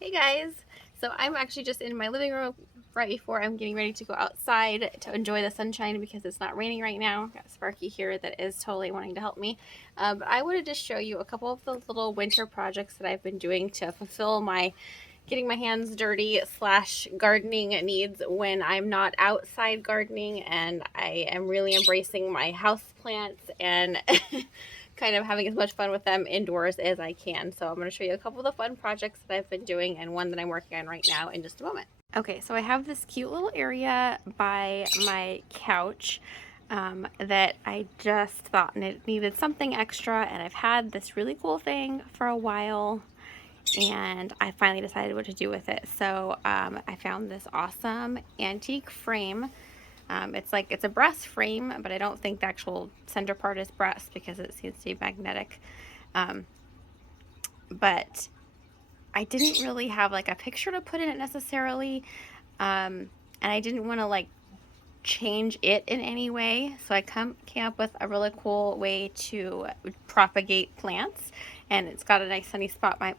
Hey guys! So I'm actually just in my living room right before I'm getting ready to go outside to enjoy the sunshine because it's not raining right now. Got Sparky here that is totally wanting to help me. But I wanted to show you a couple of the little winter projects that I've been doing to fulfill my getting my hands dirty slash gardening needs when I'm not outside gardening, and I am really embracing my house plants and kind of having as much fun with them indoors as I can. So I'm going to show you a couple of the fun projects that I've been doing and one that I'm working on right now in just a moment. Okay, so I have this cute little area by my couch that I just thought it needed something extra, and I've had this really cool thing for a while and I finally decided what to do with it. So I found this awesome antique frame. It's a brass frame, but I don't think the actual center part is brass because it seems to be magnetic. But I didn't really have like a picture to put in it necessarily, and I didn't want to like change it in any way. So I came up with a really cool way to propagate plants, and it's got a nice sunny spot by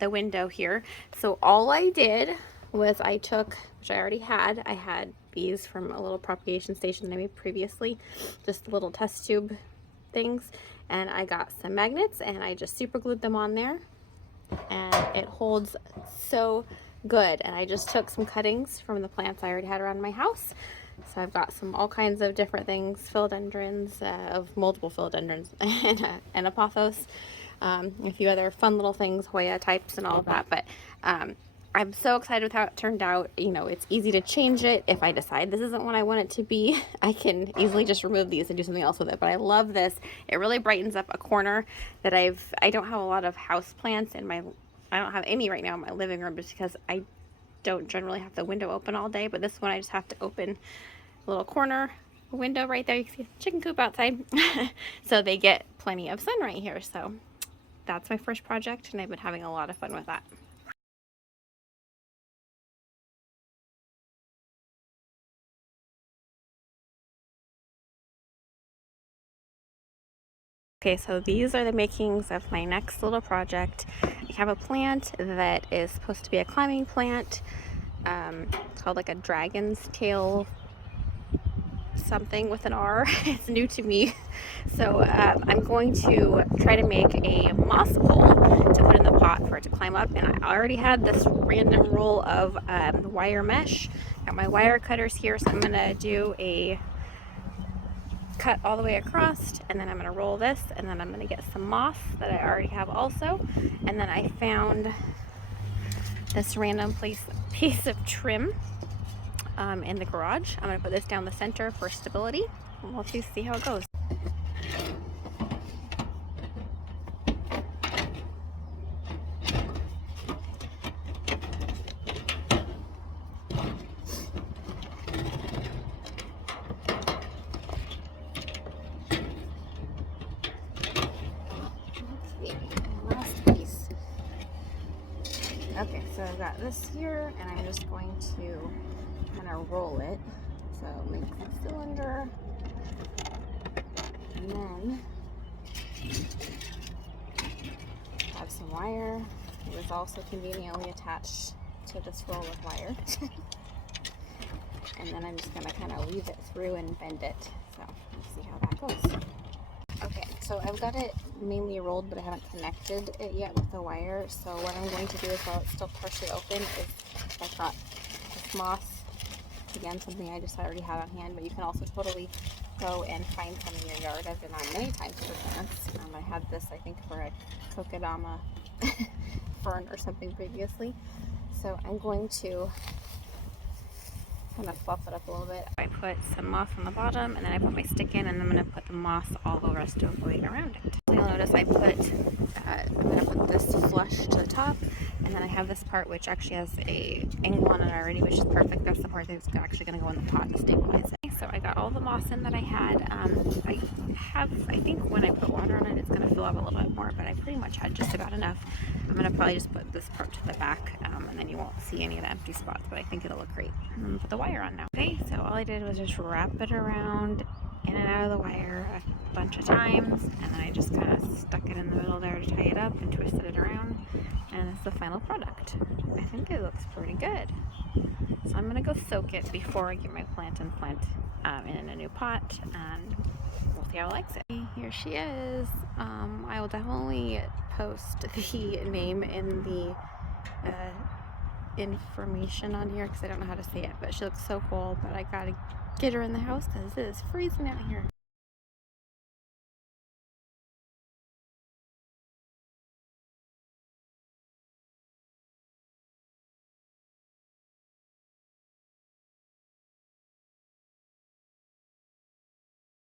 the window here. So all I did was I took, which I had these from a little propagation station that I made previously, just little test tube things, and I got some magnets and I just super glued them on there, and it holds so good. And I just took some cuttings from the plants I already had around my house. So I've got all kinds of different things, philodendrons, of multiple philodendrons, and apothos, a few other fun little things, Hoya types and all of that. But I'm so excited with how it turned out. You know, it's easy to change it. If I decide this isn't what I want it to be, I can easily just remove these and do something else with it. But I love this. It really brightens up a corner that I don't have a lot of house plants in my, I don't have any right now in my living room just because I don't generally have the window open all day. But this one I just have to open a little corner window right there. You can see the chicken coop outside. So they get plenty of sun right here. So that's my first project, and I've been having a lot of fun with that. Okay, so these are the makings of my next little project. I have a plant that is supposed to be a climbing plant. It's called like a dragon's tail something with an R. It's new to me. So I'm going to try to make a moss pole to put in the pot for it to climb up. And I already had this random roll of wire mesh. Got my wire cutters here, so I'm going to do a cut all the way across, and then I'm going to roll this, and then I'm going to get some moss that I already have also. And then I found this random piece of trim in the garage. I'm going to put this down the center for stability, and we'll see how it goes. Last piece. Okay, so I've got this here, and I'm just going to kind of roll it. So make a cylinder, and then have some wire. It was also conveniently attached to this roll of wire. And then I'm just going to kind of weave it through and bend it. So let's see how that goes. Okay, so I've got it mainly rolled, but I haven't connected it yet with the wire. So what I'm going to do is, while it's still partially open, is I've got this moss. Again, something I just already had on hand, but you can also totally go and find some in your yard. I've been on many times for plants. I had this, I think, for a kokedama fern or something previously. So I'm going to kind of fluff it up a little bit. I put some moss on the bottom, and then I put my stick in, and I'm going to put the moss all the rest of the way around it. So you'll notice I'm going to put this flush to the top, and then I have this part which actually has a angle on it already, which is perfect. That's the part that's actually going to go in the pot and stabilize it. So I got all the moss in that I had. I think when I put water on it, it's going to fill up a little bit more, but I pretty much had just about enough. I'm going to probably just put this part to the back, and then you won't see any of the empty spots, but I think it'll look great. I'm going to put the wire on now. Okay, so all I did was just wrap it around in and out of the wire bunch of times, and then I just kind of stuck it in the middle there to tie it up and twisted it around, and it's the final product. I think it looks pretty good. So I'm gonna go soak it before I get my plant in a new pot, and we'll see how it likes it. Here she is. I will definitely post the name in the information on here because I don't know how to say it, but she looks so cool. But I gotta get her in the house because it is freezing out here.